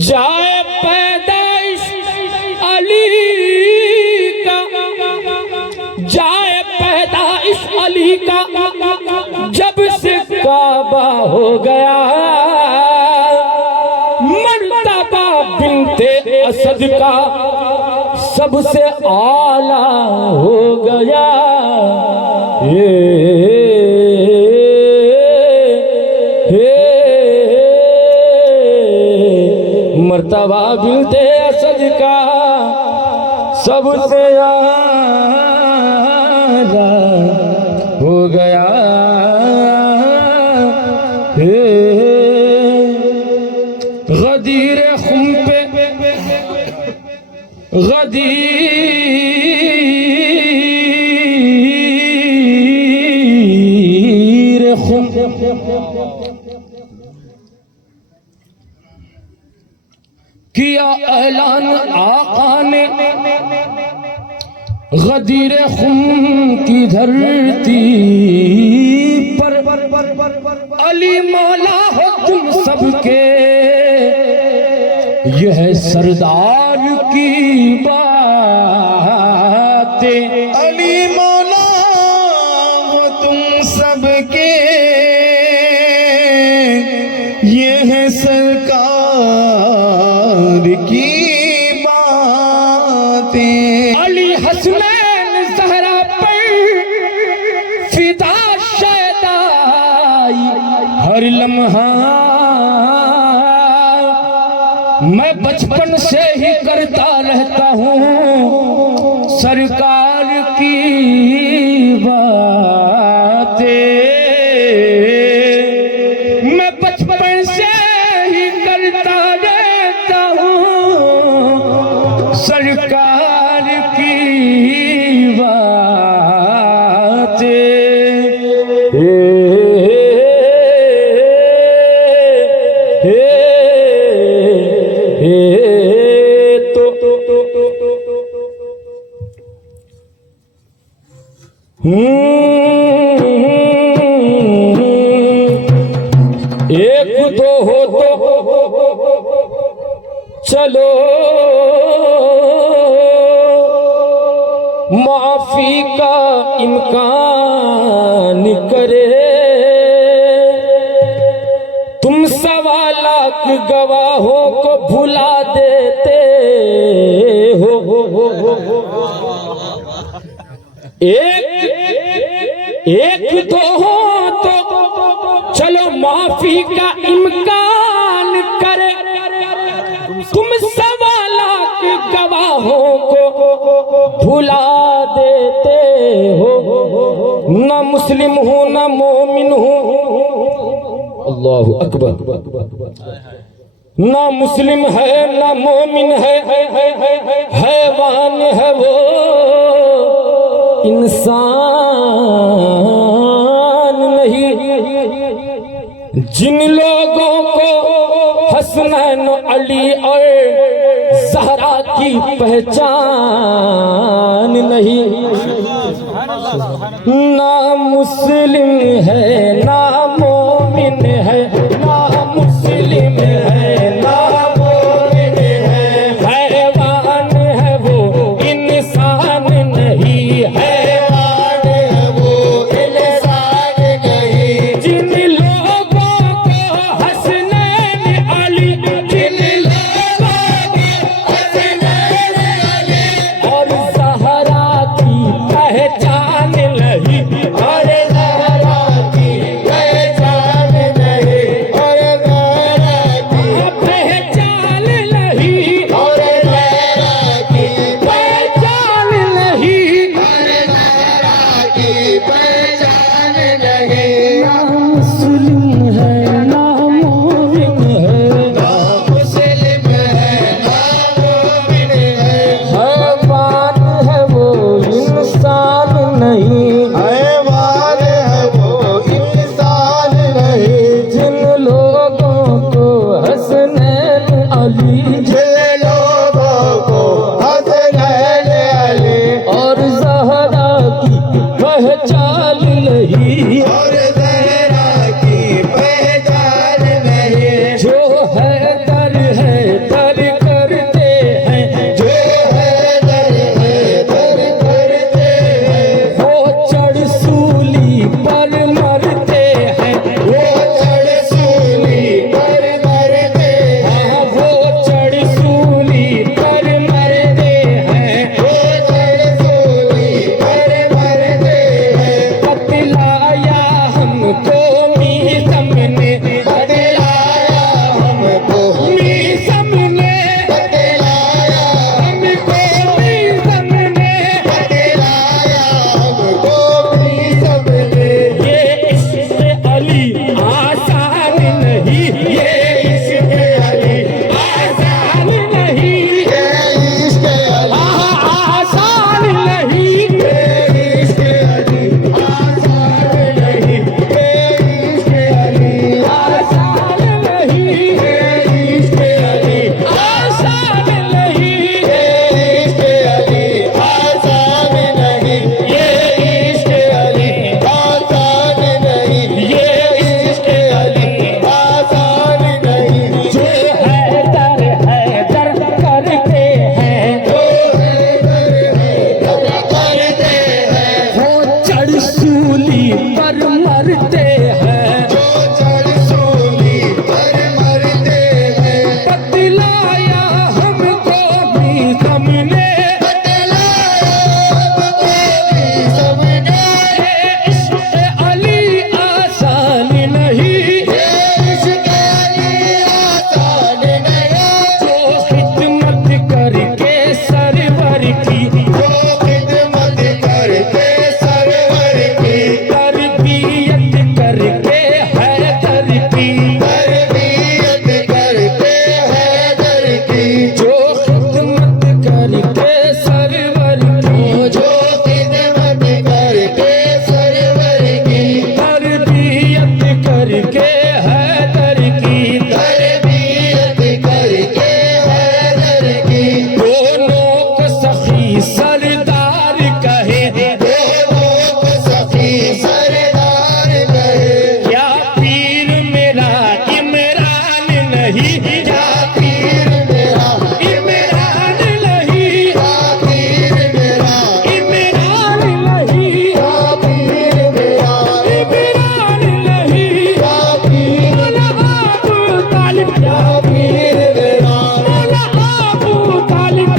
जाए पैदाइश अली का, जाए पैदाइश अली का, जब से काबा हो गया मर्तबा बिनते असद का सबसे आला हो गया। मर्तबा बिनते असद का सबसे आला हो गया। गदीर खुम पे गदीर खुम किया ऐलान आका ने, गदीर खुम की धरती पर अली मौला हो तुम सबके, यह सरदार की बातें। अली मौला हो तुम सबके, यह सरकार की बातें। अली हसनैन ज़हरा पर फिदा शैदाई हर लम्हा, मैं बचपन से ही करता रहता हूँ सरकार की बातें। मैं बचपन से ही करता रहता हूँ सरकार की एक दो हो तो चलो माफी का इम्कान करे, तुम 1.25 लाख गवाहों को भुला देते हो। एक दो हो तो चलो माफी का इम्कान करे, तुम 1.25 लाख गवाहों को भुला देते हो। ना मुस्लिम हूँ ना मोमिन हूँ, अल्लाहु अकबर, ना मुस्लिम है ना मोमिन है, हैवान है वो इंसान नहीं। जिन लोगों को हसनैन अली और ज़हरा की पहचान नहीं, ना मुस्लिम है ना मोमिन है, ना मुस्लिम है ना मोमिन है, हैवान है वो इंसान नहीं, हैवान है वो इंसान नहीं। जिन लोगों को हसनैन अली, जिन लोगों को हसनैन अली और ज़हरा की पहचान नहीं, और ज़हरा की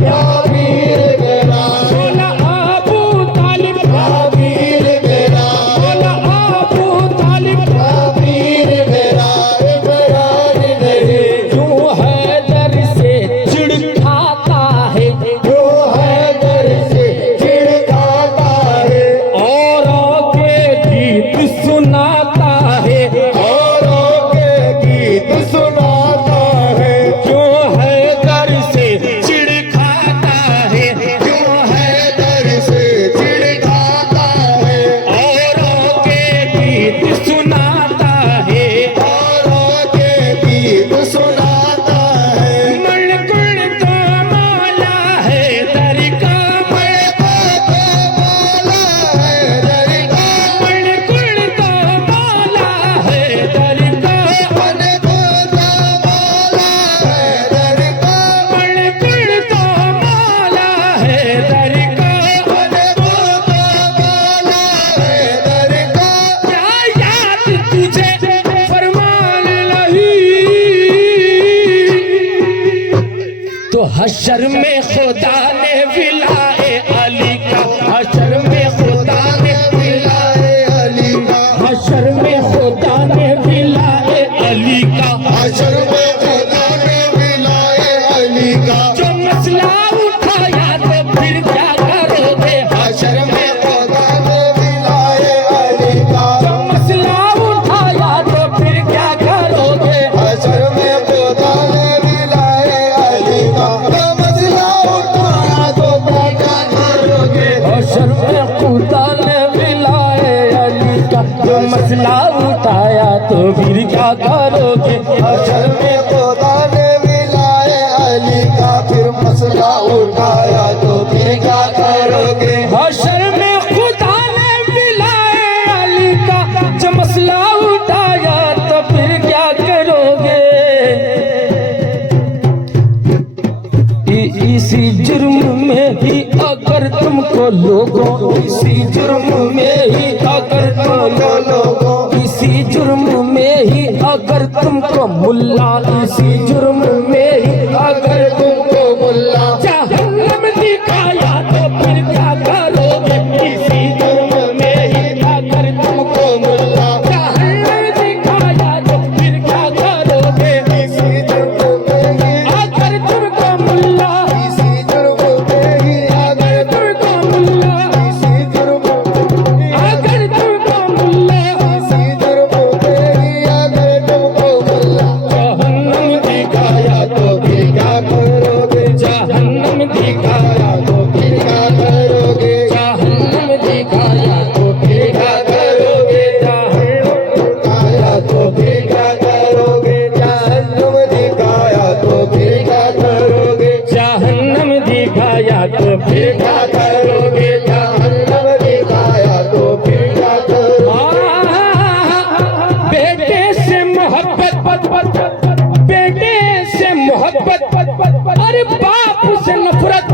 या वीर मेरा, मौला अबू तालिब, या वीर मेरा, मौला अबू तालिब, या वीर मेरा, इमरान नहीं क्यों हैदर से चिढ़ खाता है, जो हैदर से चिढ़ खाता है, औरों के गीत सुनाता है, औरों के गीत सुनाता है, क्यों हैदर से चिढ़ खाता है, क्यों हैदर से चिढ़ खाता है, औरों के गीत सुनाता है, औरों के गीत सुनाता है। मणकुल तो मौला हैदर का, मणकुल तो मौला हैदर का, मणकुल तो मौला हैदर का, क्या याद तुझे फरमान नहीं, तो हशर में खुदा ने विलाए अली का, हशर में खुदा ने, हशर में खुदा ने विलाए अली का, जो मसला उठाया तो फिर क्या करोगे, जो मसला उठाया तो फिर क्या करोगे, हशर में खुदा ने विलाए अली का, जो मसला उठाया तो फिर क्या करोगे, मसला उठाया तो फिर क्या करोगे? हशर में खुदा ने विलाए अली का, जो मसला उठाया तो फिर क्या करोगे, इसी जुर्म में ही अगर तुमको लोगों, इसी जुर्म में ही अगर तुमको लोगों, इसी जुर्म में ही अगर तुमको मुल्ला, इसी जुर्म में ही अगर तुमको मुल्ला जहन्नम दिखाया तो फिर क्या करोगे, इसी जुर्म में ही अगर तुमको मुल्ला जहन्नम दिखाया तो फिर क्या करोगे, अगर तुमको मुल्ला, अगर तुमको मुल्ला, अगर तुमको मुल्ला जहन्नम दिखाया तो फिर क्या करोगे, जहन्नम दिखाया तो फिर क्या करोगे, जहन्नम दिखाया तो फिर क्या करोगे, दिखाया तो फिर क्या करोगे? जहन्नम दिखाया तो फिर क्या करोगे? जहन्नम दिखाया तो फिर क्या करोगे? जहन्नम दिखाया तो फिर क्या करोगे? बेटे से मोहब्बत, बेटे से मोहब्बत और बाप से नफरत,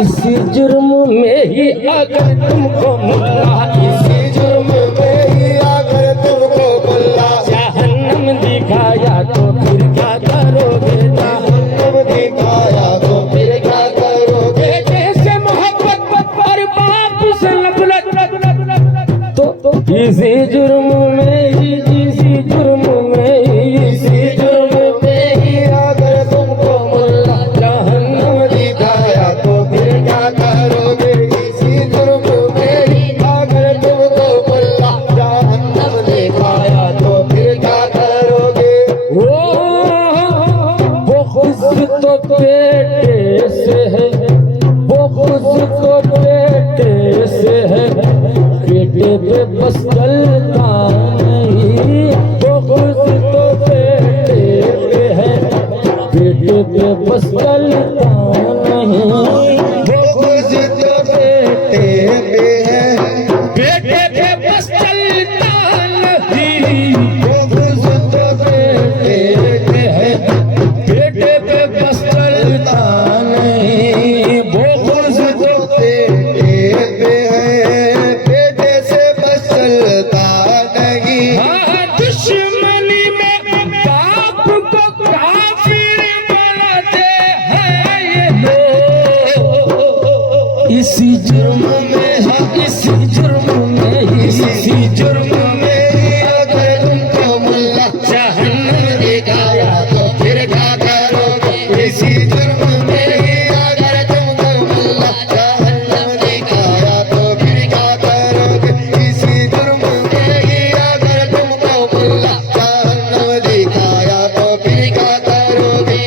इसी जुर्म में ही अगर तुमको मुल्ला, इसी जुर्म में ही अगर तुमको मुल्ला जहन्नम दिखाया तो फिर क्या करोगे, जहन्नम दिखाया तो फिर क्या करोगे? बेटे से मोहब्बत और बाप से नफरत, तो इसी जुर्म में ही, इसी जुर्म में ही, इसी जुर्म में ही अगर तुमको मुल्ला जहन्नम दिखाया तो फिर क्या करोगे? इसी जुर्म में ही अगर तुमको मुल्ला जहन्नम दिखाया तो फिर क्या करोगे? वो खुद तो बेटे से है, वो खुद तो बेटे से है, बेटे पे बस चलता नहीं, वो खुद तो बेटे पे है, बेटे पे बस चलता नहीं, वो खुद तो बेटे पे है, बेटे पे बस चलता नहीं, खुद तो बेटे पे है, बेटे पे बस चलता नहीं, वो खुद तो बेटे पे है, बेटे से बस चलता नहीं। हाँ, दुश्मनी में बाप को काफिर बनाते हैं ये लोग, इसी जुर्म में ही, इसी जुर्म में ही, इसी जुर्म में ही अगर तुमको मुल्ला जहन्नम दिखाया तो फिर क्या करोगे। इसी जुर्म में ही अगर तुमको मुल्ला जहन्नम दिखाया तो फिर क्या करोगे। इसी जुर्म में ही अगर तुमको मुल्ला जहन्नम दिखाया तो फिर क्या करोगे।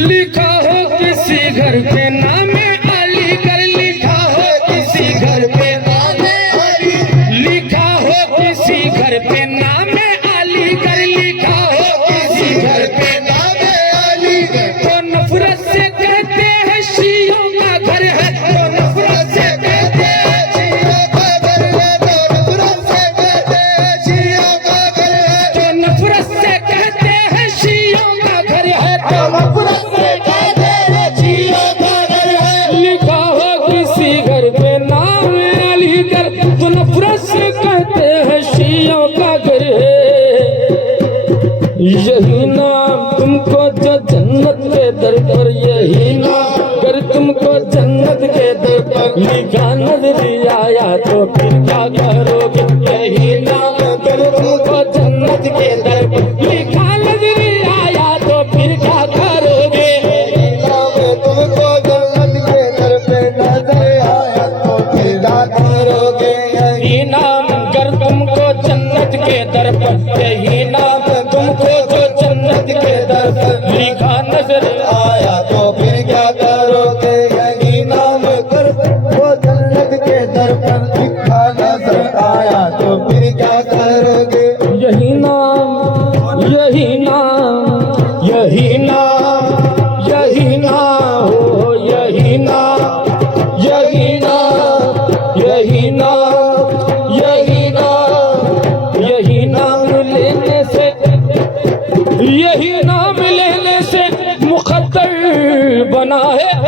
लिखा हो किसी घर पे नामे अलीगढ़, लिखा हो किसी घर पे नामे अली, लिखा हो किसी घर पे नामे अलीगढ़, लिखा हो किसी घर पे नामे अलीगढ़ तो नफरत से कहते हैं शियों का घर है, तो नफरत से कहते हैं शियों का घर है, तो नफरत से कहते हैं शियों का घर है, तो नफरत से कहते हैं शियों का घर है, तो नफरत से कहते हैं शियों का घर है। लिखा हो किसी घर पे नाम अलीगढ़, तो नफरत से कहते हैं शियों का घर है। यही नाम तुमको जो जन्नत के दर पर, यही नाम अगर तुमको जन्नत के दर पर लिखा नजर आया तो फिर क्या करोगे। यही नाम अगर तुमको जन्नत के दर पर लिखा नजर आया तो फिर क्या करोगे। नाम तुमको जन्नत के दर पे नजर आया तो फिर क्या करोगे। यही नाम अगर तुमको जन्नत के दर पर, यही नाम तुमको जो जन्नत के दर पर लिखा नजर आया तो फिर क्या करोगे। यही नाम कर वो जन्नत के दर पर लिखा नजर आया तो फिर क्या करोगे। यही नाम, यही नाम, यही नाम, यही नाम हो, यही नाम, यही नाम, यही नाम, यही नाम, यही नाम लेने से, यही नाम लेने से मुकद्दर बना है